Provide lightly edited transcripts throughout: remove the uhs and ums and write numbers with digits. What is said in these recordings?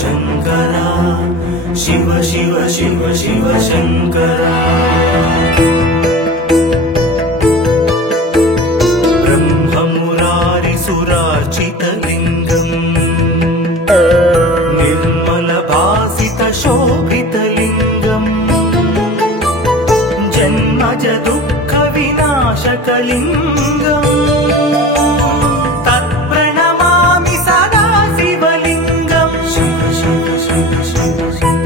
शङ्करा शिव शिव शिव शिव शङ्करा ब्रह्ममुरारिसुरार्चितलिङ्गम् निर्मलभासितशोभितलिङ्गम् जन्मज दुःखविनाशकलिङ्गम् तत्प्रणमामि सदा शिवलिङ्गम् शिव शिव शिव शिव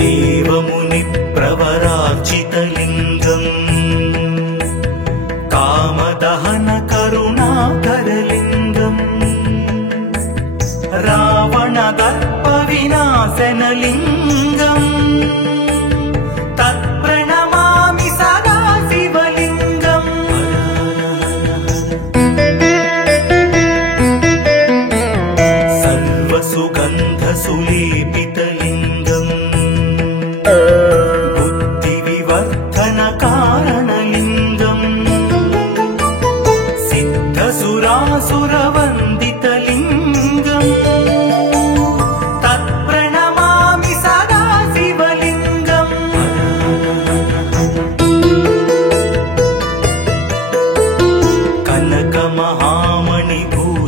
देवमुनिप्रवरार्चितलिङ्गम् कामदहन करुणाकरलिङ्गम् रावणदर्पविनाशनलिङ्गम् तत्प्रणमामि सदा शिवलिङ्गम् सर्वसुगन्धसुलेपितलिङ्गम् बुद्धिविवर्धनकारणलिङ्गम् सिद्धसुरासुरवन्दितलिङ्गम् तत्प्रणमामि सदा शिवलिङ्गम्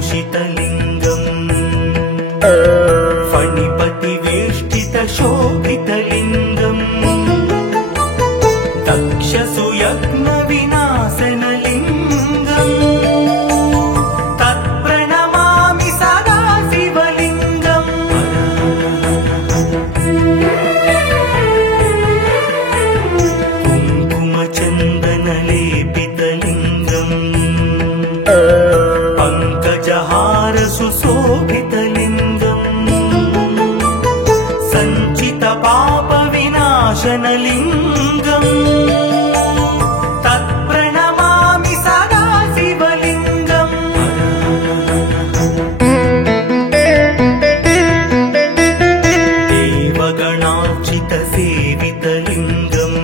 कनकमहामणिभूषितलिङ्गम् फणिपतिवेष्टितशोभितलिङ्गम् दक्षसुयज्ञविनाशनलिङ्गम् तत्प्रणमामि सदा शिवलिङ्गम् कुङ्कुमचन्दनलेपितलिङ्गम् पङ्कजहारसुशोभितलिङ्गम् सञ्चितपापविनाशनलिङ्गम् तत्प्रणमामि सदा शिवलिङ्गम् देवगणार्चितसेवितलिङ्गम्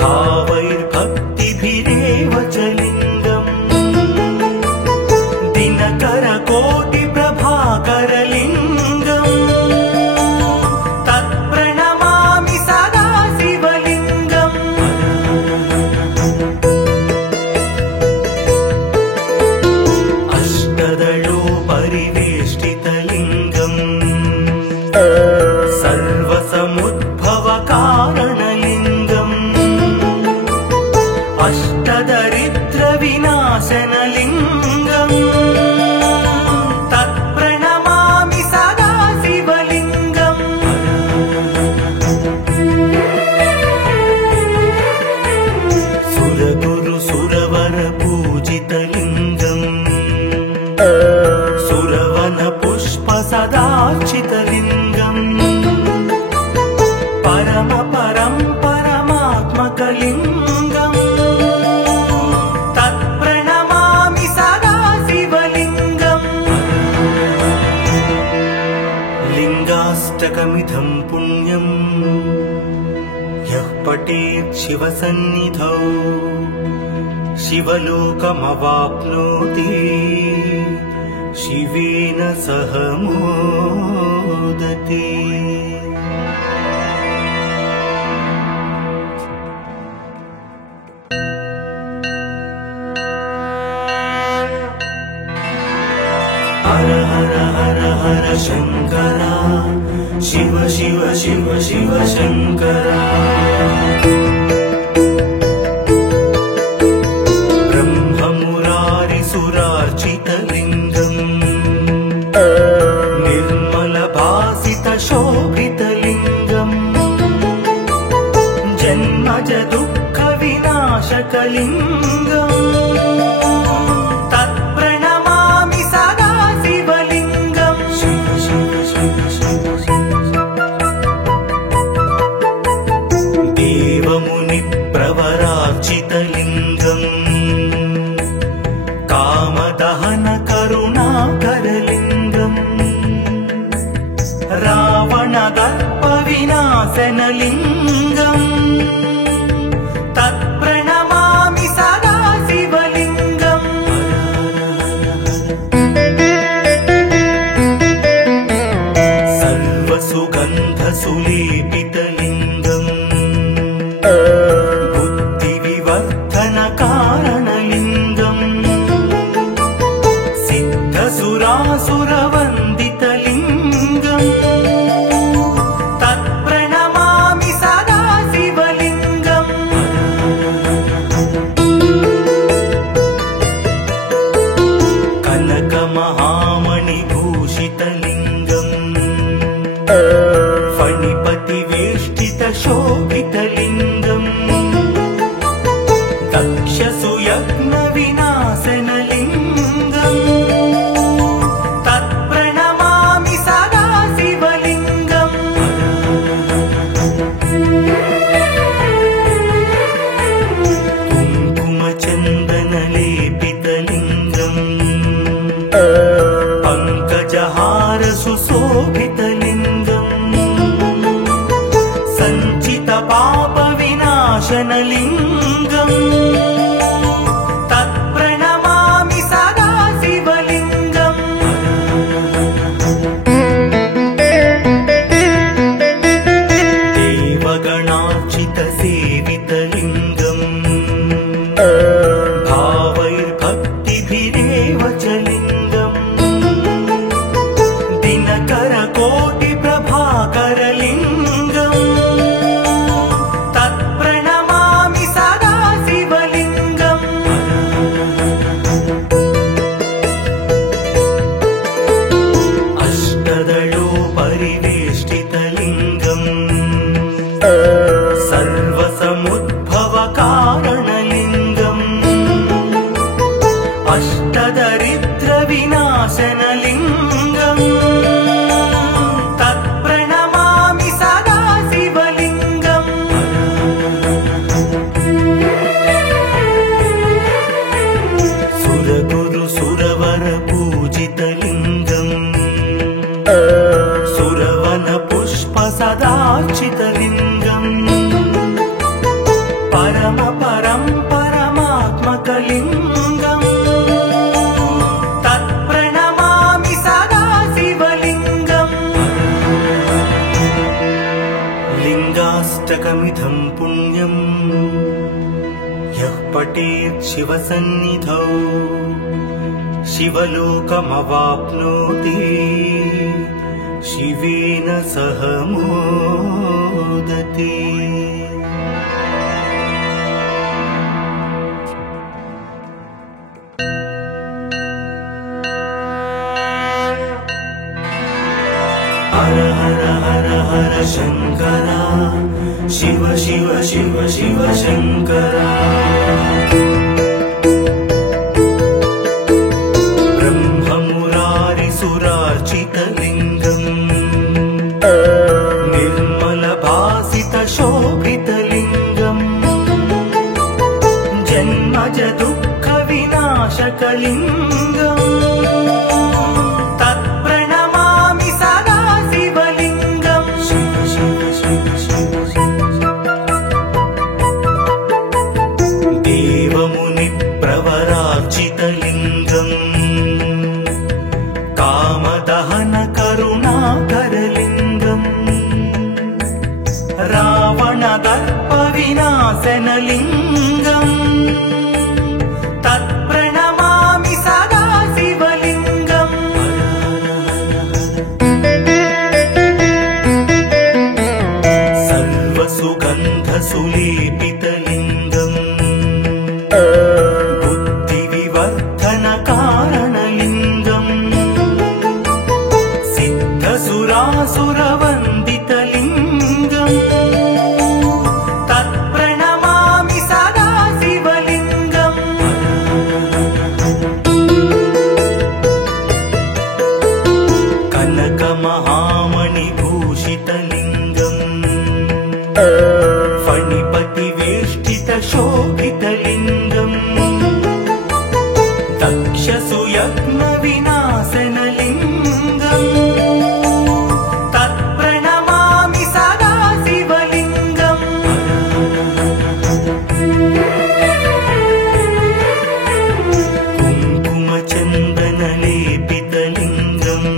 भावैर्भक्तिभिरेव च लिङ्गम् दिनकरकोटिप्रभाकरलिङ्गम् तत्प्रणमामि सदा शिवलिङ्गम् अष्टदलोपरिवेष्टितलिङ्गम् सर्वसमुद्भवकारणलिङ्गम् अष्टदरिद्रविनाशनलिङ्गम् तत्प्रणमामि सदा शिवलिङ्गम् सुरगुरुसुरवरपूजितलिङ्गम् सुरवनपुष्पसदार्चितलिङ्गम् परमात्मकलिङ्गम् तत्प्रणमामि सदा शिवलिङ्गम् लिङ्गाष्टकमिदं पुण्यम् यः पठेत् शिवसन्निधौ शिवलोकमवाप्नोति शिवेन सह मोदते। हर हर हर हर शङ्करा शिव शिव शिव शिव शङ्करा ब्रह्ममुरारिसुरार्चितलिङ्गम् निर्मलभासितशोभितलिङ्गम् जन्मज दुःखविनाशकलिङ्गम् तत्प्रणमामि सदा शिवलिङ्गम् शिव शिव शिव शिव देवमुनिप्रवरार्चितलिङ्गम् कामदहन करुणाकरलिङ्गम् रावणदर्पविनाशनलिङ्गम् तत्प्रणमामि सदा शिवलिङ्गम् बुद्धिविवर्धनकारणलिङ्गम् सिद्धसुरासुरवन्दितलिङ्गम् तत्प्रणमामि सदा शिवलिङ्गम् कनकमहामणिभूषितलिङ्गम् फणिपतिवेष्टितशोभितलिङ्गम् दक्षसुयज्ञविनाशनलिङ्गम् तत्प्रणमामि सदा शिवलिङ्गम् कुङ्कुमचन्दनलेपितलिङ्गम् पङ्कजहारसुशोभितलिङ्गम् सञ्चितपापविनाशनलिङ्गम् तत्प्रणमामि सदा शिवलिङ्गम् देवगणार्चितसेवितलिङ्गम् भावैर्भक्तिभिरेव च लिङ्गम् दिनकरकोटिप्रभाकरलिङ्गम् तत्प्रणमामि सदा शिवलिङ्गम् अष्टदलोपरिवेष्टितलिङ्गम् सर्वसमुद्भवकारणलिङ्गम् अष्टदरिद्रविनाशनलिङ्गम् तत्प्रणमामि सदा शिवलिङ्गम् सुरगुरुसुरवरपूजितलिङ्गम् सुरवनपुष्पसदार्चितलिङ्गम् परमात्मकलिङ्गम् तत्प्रणमामि सदा शिवलिङ्गम् लिङ्गाष्टकमिदं पुण्यम् यः पठेत् शिवसन्निधौ शिवलोकमवाप्नोति शिवेन सह मोदति। हर हर हर हर शङ्करा शिव शिव शिव शिव शङ्करा ब्रह्ममुरारिसुरार्चितलिङ्गम् निर्मलभासितशोभितलिङ्गम् जन्मज दुःखविनाशकलिङ्गम् तत्प्रणमामि सदा शिवलिङ्गम् शिव शिव शिव शिव देवमुनिप्रवरार्चितलिङ्गम् कामदहनकरुणाकरलिङ्गम् रावणदर्पविनाशनलिङ्गम् तत्प्रणमामि सदा शिवलिङ्गम् सर्वसुगन्धसुलेपितलिङ्गम् बुद्धिविवर्धनकारणलिङ्गम् सिद्धसुरासुरवन्दितलिङ्गम् तत्प्रणमामि सदा शिवलिङ्गम् कनकमहामणिभूषितलिङ्गम् फणिपतिवेष्टितशोभितलिङ्गम् दक्षसुयज्ञविनाशनलिङ्गम् तत्प्रणमामि सदा शिवलिङ्गम् कुङ्कुमचन्दनलेपितलिङ्गम्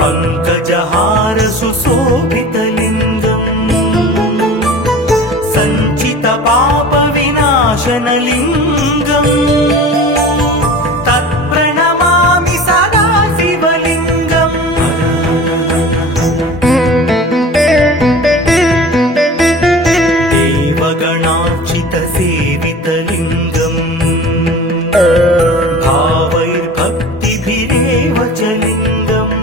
पङ्कजहारसुशोभितलिङ्गम् विनाशनलिङ्गम् तत्प्रणमामि सदा शिवलिङ्गम् देवगणार्चितसेवितलिङ्गम् भावैर्भक्तिभिरेव च लिङ्गम्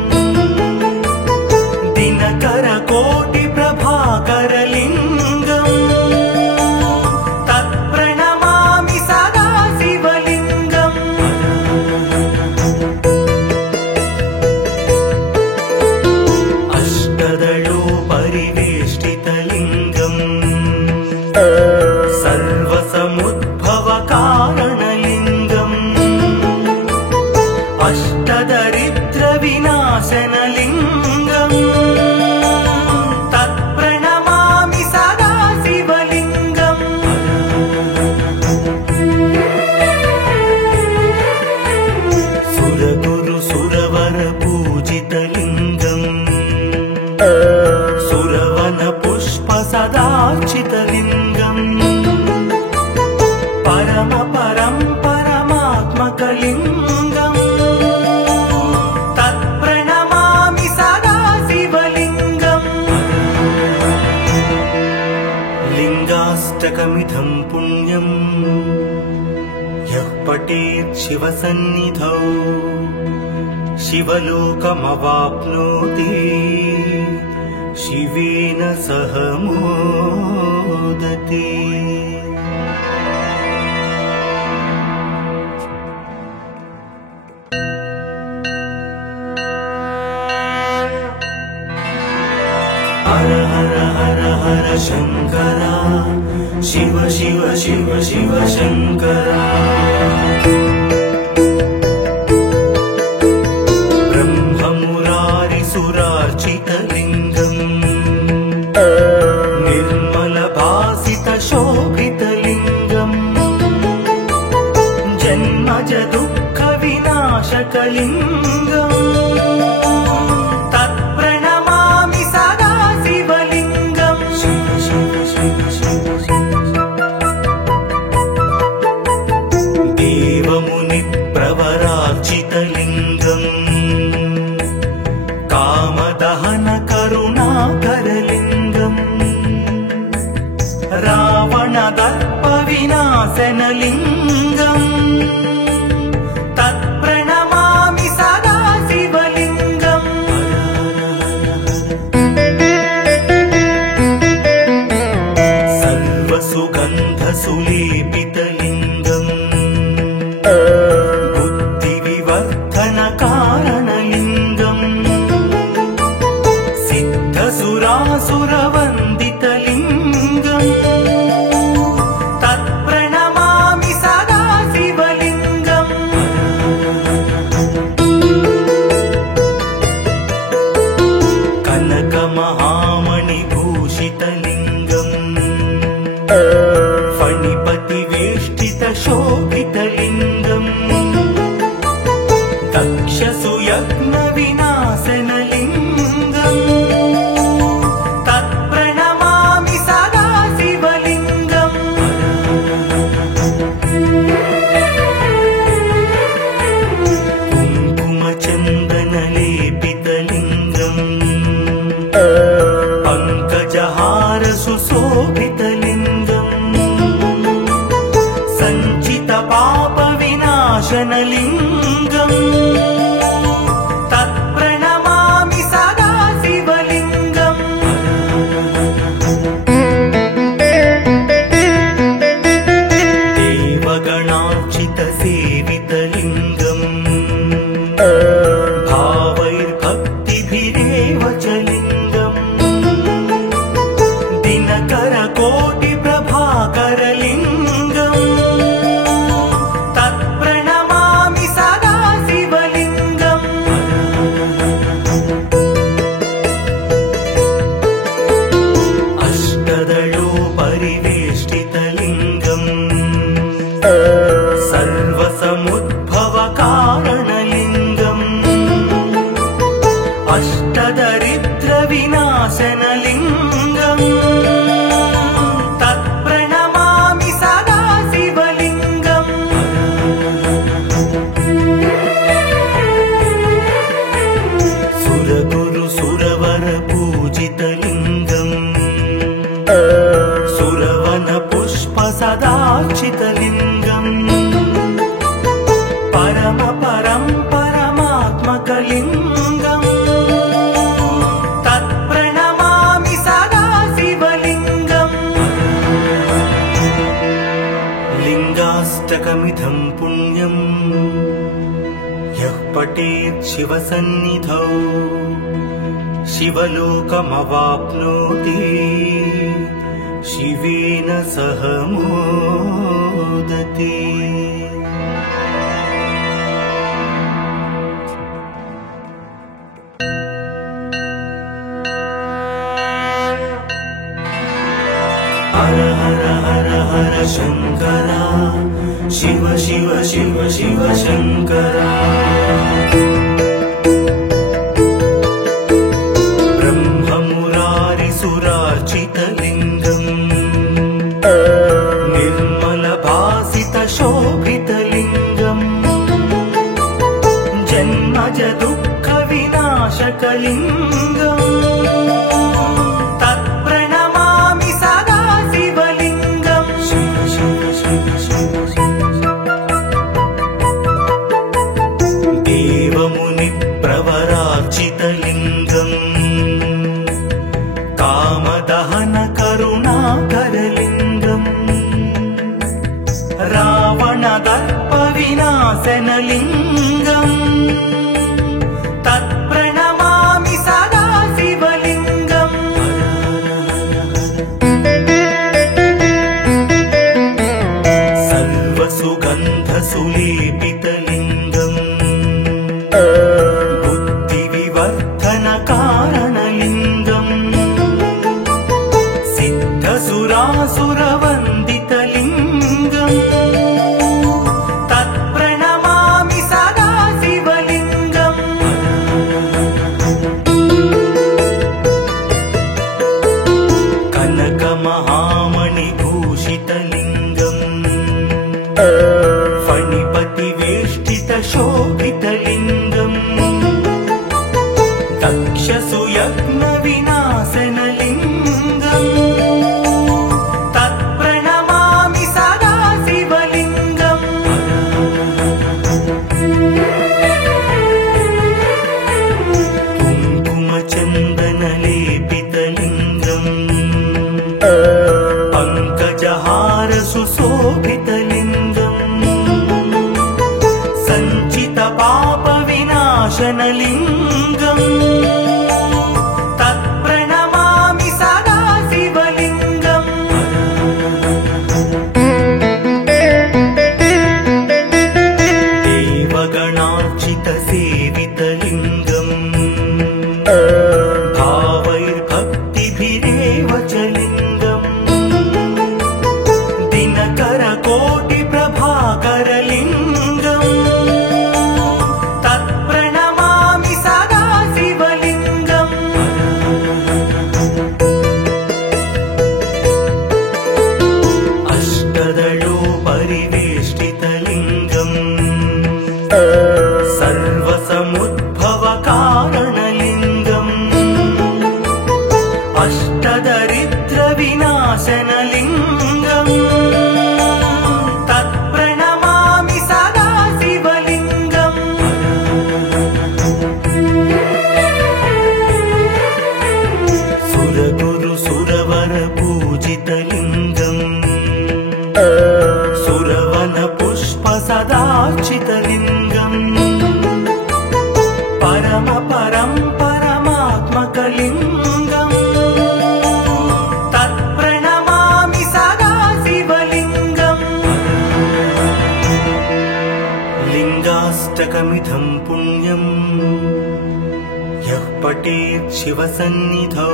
दिनकरकोटिप्रभाकरलिङ्गम् तत्प्रणमामि सदा शिवलिङ्गम् अष्टदलोपरिवेष्टितलिङ्गम् सर्वसमुद्भवकारणलिङ्गम् अष्टदरिद्रविनाशनलिङ्गम् तत्प्रणमामि सदा शिवलिङ्गम् सुरगुरुसुरवरपूजितलिङ्गम् सुरवनपुष्पसदार्चितलिङ्गम् परमात्मकलिङ्गम् तत्प्रणमामि सदा शिवलिङ्गम् लिङ्गाष्टकमिदं पुण्यम् यः पठेत् शिवसन्निधौ शिवलोकमवाप्नोति शिवेन सह मोदति। हर हर हर हर शङ्करा शिव शिव शिव शिव शङ्करा ब्रह्ममुरारिसुरार्चितलिङ्गम् निर्मलभासितशोभितलिङ्गम् जन्मज दुःखविनाशकलिङ्गम् तत्प्रणमामि सदा शिवलिङ्गम् देवमुनिप्रवरार्चितलिङ्गम् कामदहनकरुणाकरलिङ्गम् रावणदर्पविनाशनलिङ्गम् तत्प्रणमामि सदा शिवलिङ्गम् सर्वसुगन्धसुलेपितलिङ्गम् बुद्धिविवर्धनकारणलिङ्गम् सिद्धसुरासुरवन्दितलिङ्गम् तत्प्रणमामि सदा शिवलिङ्गम् कनकमहामणिभूषितलिङ्गम् फणिपतिवेष्टितशोभितलिङ्गम् दक्षसुयज्ञविनाशनलिङ्गम् तत्प्रणमामि सदा शिवलिङ्गम् कुङ्कुमचन्दनलेपितलिङ्गम् पङ्कजहारसुशोभितलिङ्गम् सञ्चितपापविनाशनलिङ्गम् तत्प्रणमामि सदा शिवलिङ्गम् देवगणार्चितसेवितलिङ्गम् भावैर्भक्तिभिरेव च लिङ्गम् दिनकरकोटिप्रभाकरलिङ्गम् तत्प्रणमामि सदा शिवलिङ्गम् अष्टदलोपरिवेष्टितलिङ्गम् सर्वसमुद्भवकारणलिङ्गम् अष्टदरिद्रविनाशनलिङ्गम् तत्प्रणमामि सदा शिव सुरवन पुष्प सदार्चितलिङ्गम् परम परं परमात्मकलिङ्गम् तत्प्रणमामि सदा शिवलिङ्गम् लिङ्गाष्टकमिदं पुण्यम् यः पठेत् शिवसन्निधौ शिवलोकमवाप्नोति शिवेन सह मोदति। हर हर हर हर शङ्करा शिव शिव शिव शिव शङ्करा ब्रह्ममुरारिसुरार्चितलिङ्गम् निर्मलभासितशोभितलिङ्गम् जन्मज दुःखविनाशकलिङ्गम् तत्प्रणमामि सदा शिवलिङ्गम् देवमुनिप्रवरार्चितलिङ्गम् कामदहन करुणाकरलिङ्गम् रावणदर्पविनाशनलिङ्गम् तत्प्रणमामि सदा शिवलिङ्गम् सर्वसुगन्धसुलेपितलिङ्गम् बुद्धिविवर्धनकारणलिङ्गम् सिद्धसुरासुरवन्दितलिङ्गम् तत्प्रणमामि सदा शिवलिङ्गम् कनकमहामणिभूषितलिङ्गम् फणिपतिवेष्टितशोभितलिङ्गम् दक्षसुयज्ञविनाशनलिङ्गम् तत्प्रणमामि सदा शिवलिङ्गम् कुङ्कुमचन्दनलेपितलिङ्गम् पङ्कजहारसुशोभितलिङ्गम् सञ्चितपापविनाशनलिङ्गम् तत्प्रणमामि सदा शिवलिङ्गम् देवगणार्चितसेवितलिङ्गम् भावैर्भक्तिभिरेव च लिङ्गम् दिनकरकोटिप्रभाकरलिङ्गम् तत्प्रणमामि सदा शिवलिङ्गम् अष्टदलोपरिवेष्टितलिङ्गम् सर्वसमुद्भवकारणलिङ्गम् अष्टदरिद्रविनाशनलिङ्गम् तत्प्रणमामि सदा शिवलिङ्गम् सुरगुरुसुरवरपूजितलिङ्गम् सुरवनपुष्पसदार्चितलिङ्गम् परम परं परमात्मकलिङ्गम् तत्प्रणमामि सदा शिवलिङ्गम् लिङ्गाष्टकमिदं पुण्यम् यः पठेत् शिवसन्निधौ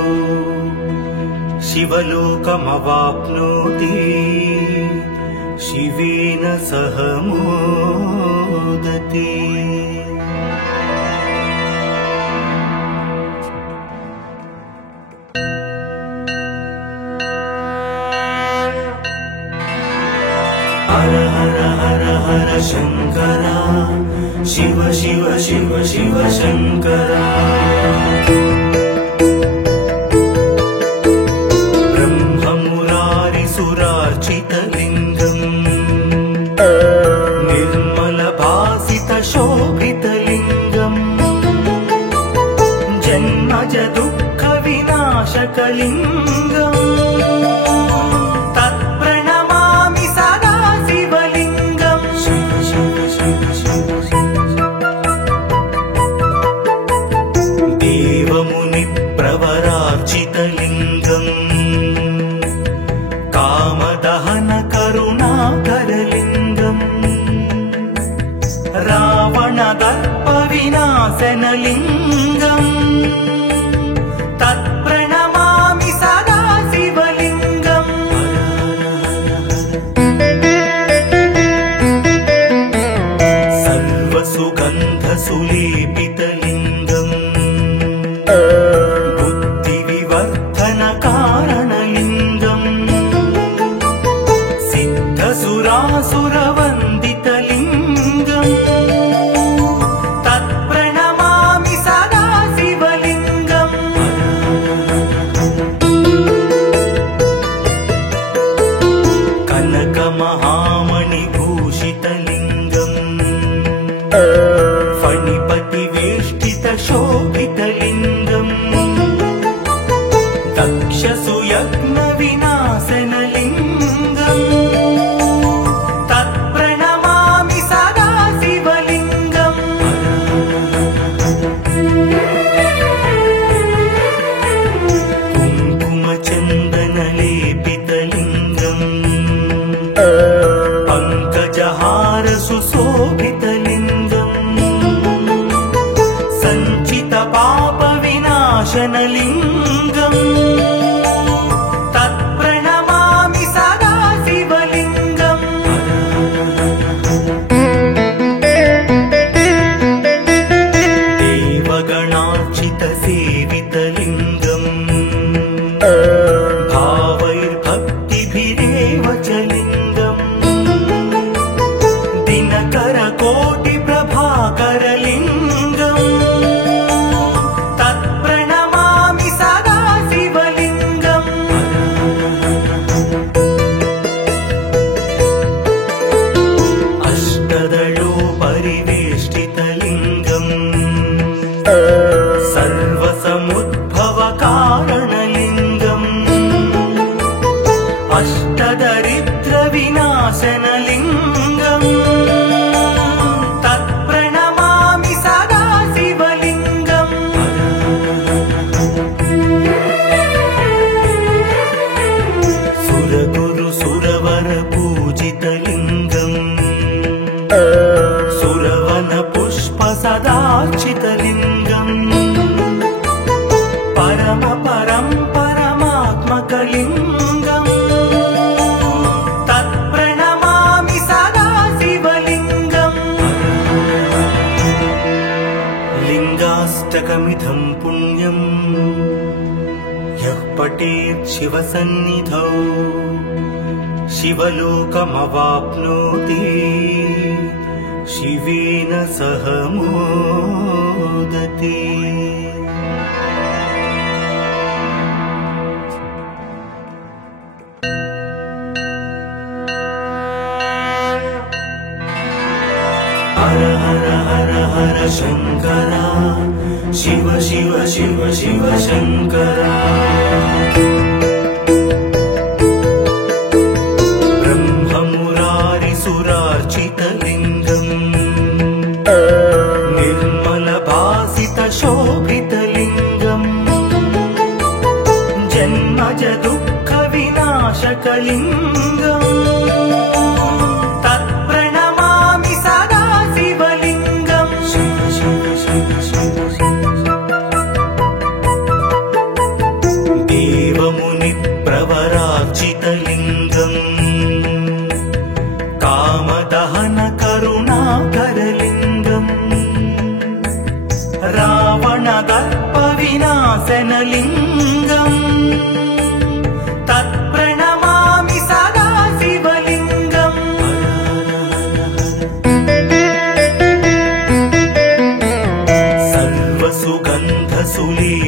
शिवलोकमवाप्नोति शिवेन सह मोदति। हर हर हर हर शङ्करा शिव शिव शिव शिव शङ्करा ब्रह्म शिवलिङ्गम् तत्प्रणमामि सदा शिवलिङ्गम् सर्वसुगन्धसुलेपितलिङ्गम् बुद्धिविवर्धनकारणलिङ्गम् सिद्धसुरासुरवन्दितलिङ्गम् तत्प्रणमामि सदा शिवलिङ्गम् कनकमहामणिभूषितलिङ्गम् फणिपतिवेष्टितशोभितलिङ्गम् दक्षसुयज्ञविनाशनलिङ्गम् तत्प्रणमामि सदा शिवलिङ्गम् कुङ्कुमचन्दनलेपितलिङ्गम् पङ्कजहारसुशोभितलिङ्गम् सञ्चितपापविनाशनलिङ्गम् तत्प्रणमामि सदा शिवलिङ्गम् देवगणार्चितसेवितलिङ्गम् भावैर्भक्तिभिरेव च लिङ्गम् दिनकरकोटिप्रभाकरलिङ्गम् तत्प्रणमामि सदा शिवलिङ्गम् अष्टदलोपरिवेष्टितलिङ्गम् सर्वसमुद्भवकारणलिङ्गम् अष्टदरिद्रविनाशनलिङ्गम् तत्प्रणमामि सदा शिवलिङ्गम् सुरगुरुसुरवरपूजितलिङ्गम् सुरवनपुष्पसदार्चितलिङ्गम् परमात्मकलिङ्गम् तत्प्रणमामि सदा शिवलिङ्गम् लिङ्गाष्टकमिदं पुण्यम् यः पठेत् शिवसन्निधौ शिवलोकमवाप्नोति शिवेन सह मोदते। हर हर हर हर शङ्करा शिव शिव शिव शिव शङ्करा ब्रह्ममुरारिसुरार्चितलिङ्गम् निर्मलभासितशोभितलिङ्गम् जन्मज दुःखविनाशकलिङ्गम् तत्प्रणमामि सदा शिवलिङ्गम् शिव शिव शिव शिव देवमुनिप्रवरार्चितलिङ्गम् कामदहनकरुणाकरलिङ्गम् रावणदर्पविनाशनलिङ्गम् तत्प्रणमामि सदा शिवलिङ्गम्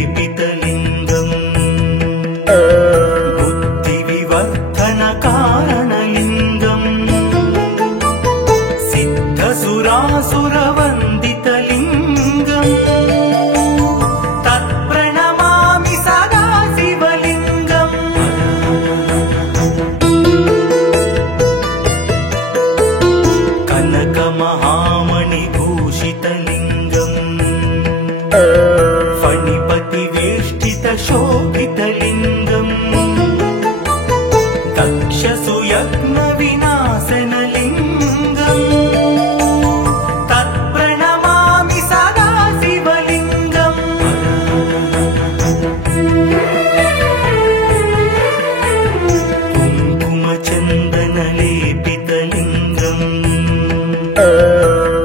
सर्वसुगन्धसुलेपितलिङ्गम् बुद्धिविवर्धनकारणलिङ्गम् सिद्धसुरासुरवन्दितलिङ्गम् तत्प्रणमामि सदा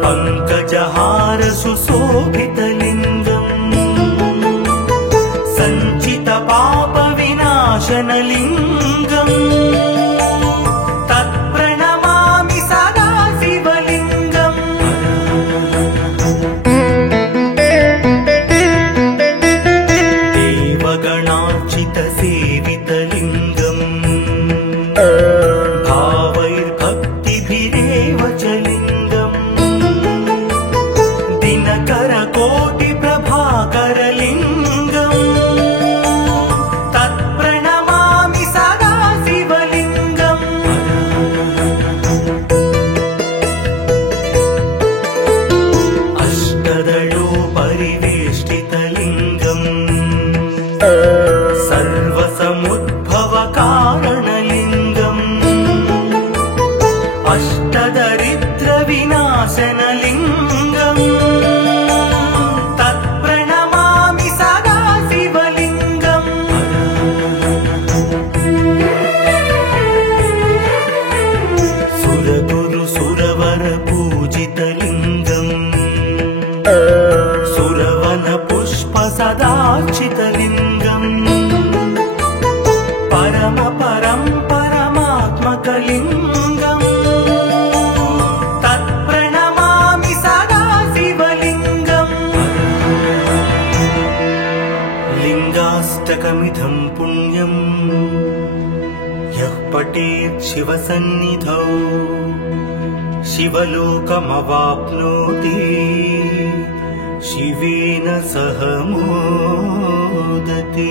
पङ्कजहार सुशोभितलिङ्गम् सञ्चितपापविनाशनलिङ्गम् तत्प्रणमामि सदा शिवलिङ्गम् देवगणार्चितसेवितलिङ्गम् भावैर्भक्तिभिरेव च लिङ्गम् दिनकरकोटिप्रभाकरलिङ्गम् तत्प्रणमामि सदा शिवलिङ्गम् अष्टदलोपरिवेष्टितलिङ्गम् सर्वसमुद्भवकारणलिङ्गम् अष्टदरिद्रविनाशनलिङ्गम् तत्प्रणमामि सदा शिवलिङ्गम् सुरगुरुसुरवरपूजितलिङ्गम् सुरवनपुष्पसदार्चितलिङ्गम् परमात्मकलिङ्गम् तत्प्रणमामि सदा शिवलिङ्गम् लिङ्गाष्टकमिदं पुण्यम् यः पठेत् शिवसन्निधौ शिवलोकमवाप्नोति शिवेन सह मोदते।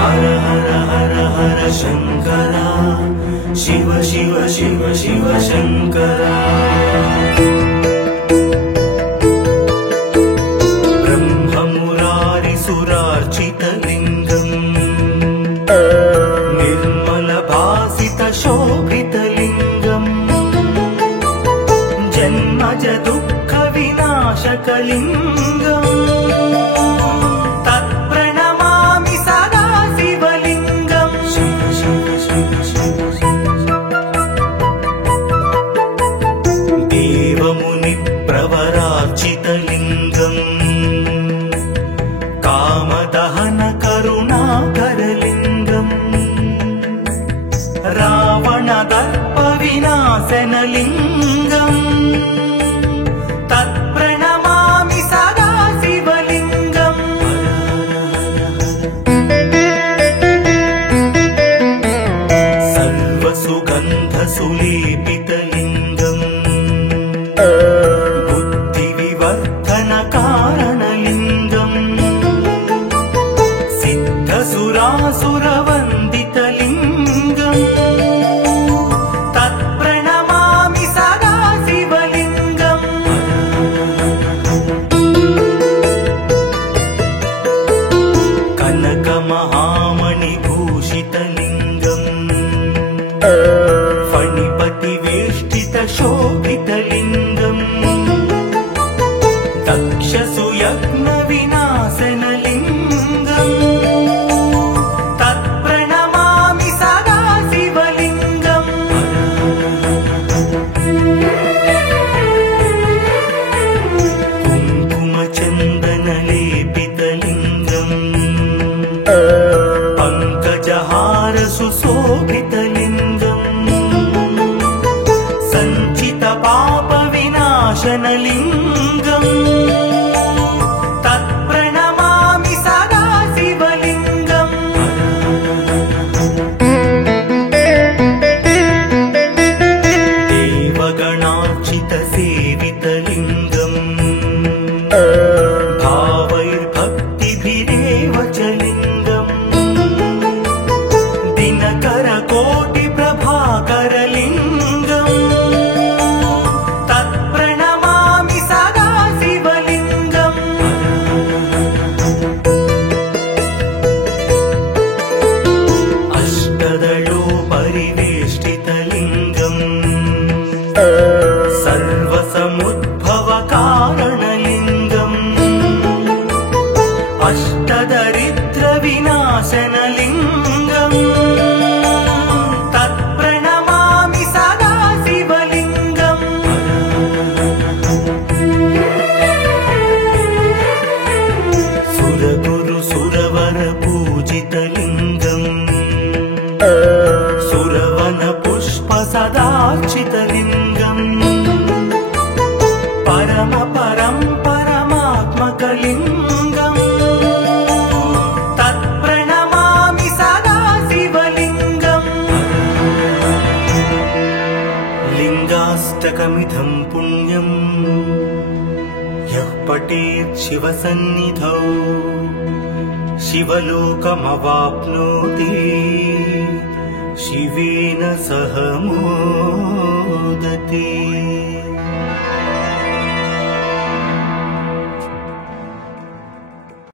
हर हर हर हर शङ्करा शिव शिव शिव शिव शङ्करा ब्रह्ममुरारिसुरार्चितलिङ्गम् निर्मलभासितशोभितलिङ्गम् जन्मज दुःखविनाशकलिङ्गम् तत्प्रणमामि सदा शिवलिङ्गम् देवमुनिप्रवरार्चितलिङ्गम् कामदहनकरुणाकरलिङ्गम् रावणदर्पविनाशनलिङ्गम् तत्प्रणमामि सदा शिवलिङ्गम् सर्वसुगन्धसुलेपितलिङ्गम् बुद्धिविवर्धनकारणलिङ्गम् सिद्धसुरासुरवन्दितलिङ्गम् तत्प्रणमामि सदा शिवलिङ्गम् कनकमहामणिभूषितलिङ्गम् फणिपतिवेष्टितशोभितलिङ्गम् दक्षसुयज्ञविनाशनलिङ्गम् तत्प्रणमामि सदा शिवलिङ्गम् कुङ्कुमचन्दनलेपितलिङ्गम् पङ्कजहार सुशोभितलिङ्गम् सञ्चितपापविनाशनलिङ्गम् तत्प्रणमामि सदा शिवलिङ्गम् देवगणार्चितसेवितलिङ्गम् भावैर्भक्तिभिरेव च लिङ्गम् दिनकरकोटिप्रभाकरलिङ्गम् तत्प्रणमामि सदा शिवलिङ्गम् अष्टदलोपरिवेष्टितलिङ्गम् सर्वसमुद्भवकारणलिङ्गम् परम परं परमात्मकलिङ्गम् तत्प्रणमामि सदा शिवलिङ्गम् लिङ्गाष्टकमिदं पुण्यम् यः पठेत् शिवसन्निधौ शिवलोकमवाप्नोति शिवेन सह मोदति।